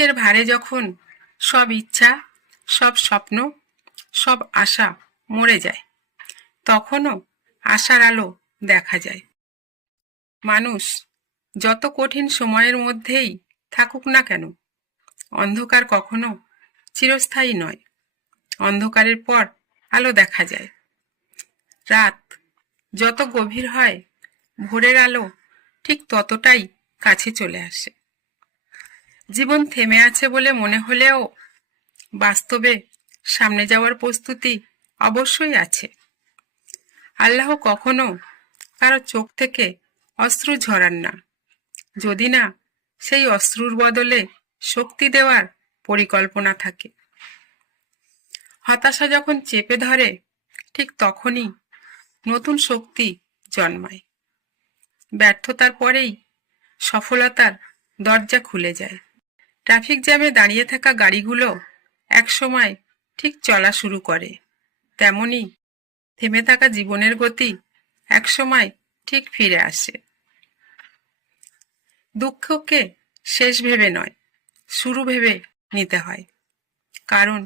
দুঃখের ভারে যখন সব ইচ্ছা, সব স্বপ্ন, সব আশা মরে যায়, তখনও আশার আলো দেখা যায়। মানুষ যত কঠিন সময়ের মধ্যেই থাকুক না কেন, অন্ধকার কখনো চিরস্থায়ী নয়। অন্ধকারের পর আলো দেখা যায়। রাত যত গভীর হয়, ভোরের আলো ঠিক ততটাই কাছে চলে আসে। জীবন থেমে আছে বলে মনে হলেও বাস্তবে সামনে যাওয়ার প্রস্তুতি অবশ্যই আছে। আল্লাহ কখনো কারো চোখ থেকে অশ্রু ঝরান না, যদি না সেই অশ্রুর বদলে শক্তি দেওয়ার পরিকল্পনা থাকে। হতাশা যখন চেপে ধরে, ঠিক তখনই নতুন শক্তি জন্মায়। ব্যর্থতার পরেই সফলতার দরজা খুলে যায়। ট্রাফিক জ্যামে দাঁড়িয়ে থাকা গাড়িগুলো একসময় ঠিক চলা শুরু করে, তেমনি থেমে থাকা জীবনের গতি একসময় ঠিক ফিরে আসে। দুঃখকে শেষ ভেবে নয়, শুরু ভেবে নিতে হয়, কারণ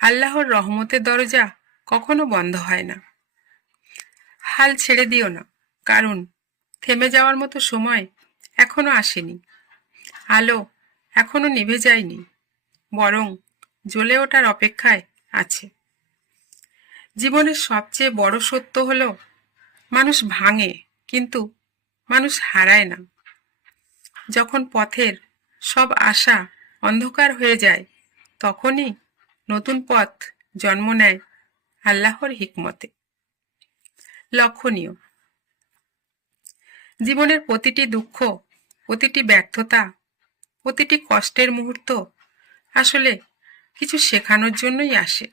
আল্লাহর রহমতের দরজা কখনো বন্ধ হয় না। হাল ছেড়ে দিও না, কারণ থেমে যাওয়ার মতো সময় এখনো আসেনি। আলো এখনো নিভে যায়নি, বরং জ্বলে ওঠার অপেক্ষায় আছে। জীবনের সবচেয়ে বড় সত্য হলো, মানুষ ভাঙে কিন্তু মানুষ হারায় না। যখন পথের সব আশা অন্ধকার হয়ে যায়, তখনই নতুন পথ জন্ম নেয় আল্লাহর হিকমতে। লক্ষণীয়, জীবনের প্রতিটি দুঃখ, প্রতিটি ব্যর্থতা, প্রতিটি কষ্টের মুহূর্ত আসলে কিছু শেখানোর জন্যই আসে।